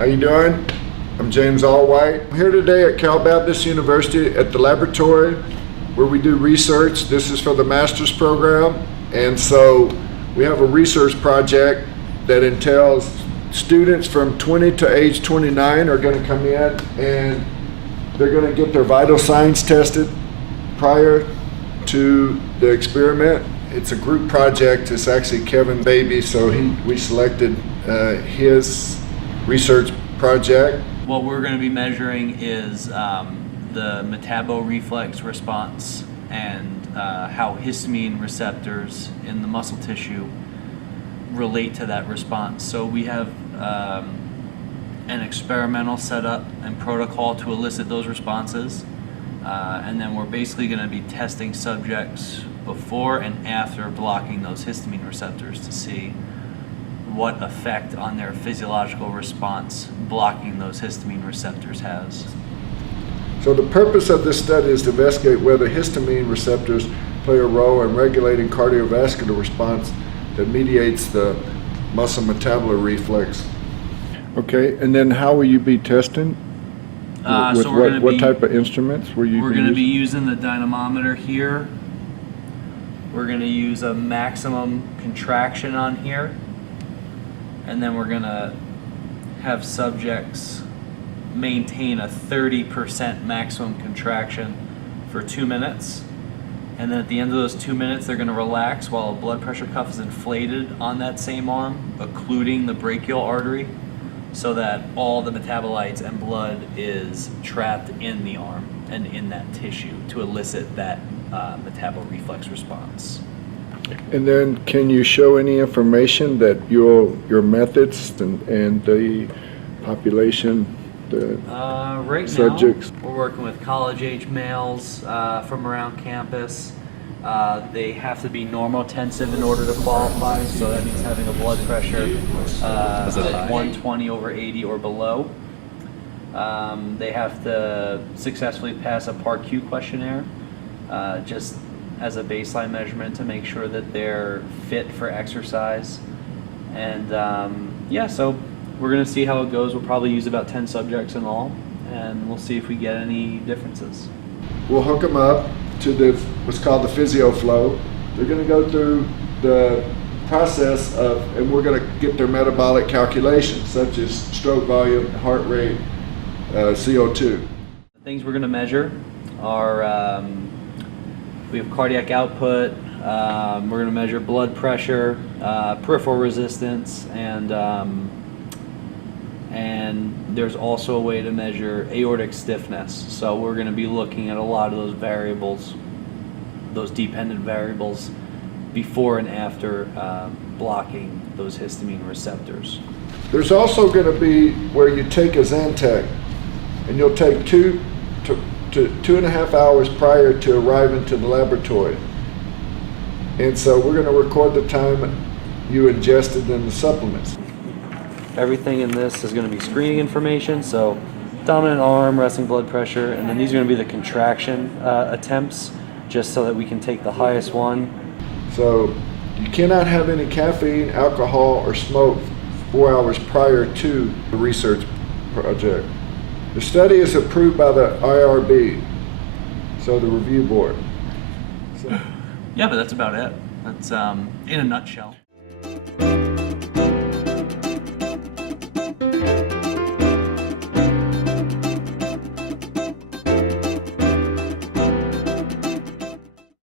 How you doing? I'm James Allwhite. I'm here today at Cal Baptist University at the laboratory where we do research. This is for the master's program, and so we have a research project that entails students from 20 to age 29 are going to come in and they're going to get their vital signs tested prior to the experiment. It's a group project. It's actually Kevin Baby, so we selected his research project. What we're going to be measuring is the metaboreflex response and how histamine receptors in the muscle tissue relate to that response. So we have an experimental setup and protocol to elicit those responses, and then we're basically going to be testing subjects before and after blocking those histamine receptors to see what effect on their physiological response blocking those histamine receptors has. So the purpose of this study is to investigate whether histamine receptors play a role in regulating cardiovascular response that mediates the muscle metabolism reflex. Okay, and then how will you be testing? With So what type of instruments were you? We're going to be using the dynamometer here. We're going to use a maximum contraction on here, and then we're going to have subjects maintain a 30% maximum contraction for 2 minutes. And then at the end of those 2 minutes, they're going to relax while a blood pressure cuff is inflated on that same arm, occluding the brachial artery, so that all the metabolites and blood is trapped in the arm and in that tissue to elicit that metaboreflex response. And then can you show any information that your methods and the population, the right subjects? Now, we're working with college-age males from around campus. They have to be normotensive in order to qualify, so that means having a blood pressure at 120/80 or below. They have to successfully pass a PAR-Q questionnaire, just as a baseline measurement to make sure that they're fit for exercise. And yeah, so we're going to see how it goes. We'll probably use about 10 subjects in all, and we'll see if we get any differences. We'll hook them up to what's called the PhysioFlow. They're going to go through the process of, and we're going to get their metabolic calculations, such as stroke volume, heart rate, CO2. The things we're going to measure are, we have cardiac output, we're going to measure blood pressure, peripheral resistance, and there's also a way to measure aortic stiffness. So we're going to be looking at a lot of those variables, those dependent variables, before and after blocking those histamine receptors. There's also going to be where you take a Zantac, and you'll take 2 to 2.5 hours prior to arriving to the laboratory. And so we're going to record the time you ingested in the supplements. Everything in this is going to be screening information, so dominant arm, resting blood pressure, and then these are going to be the contraction attempts, just so that we can take the highest one. So you cannot have any caffeine, alcohol, or smoke 4 hours prior to the research project. The study is approved by the IRB, so the review board. Yeah, but that's about it. That's in a nutshell.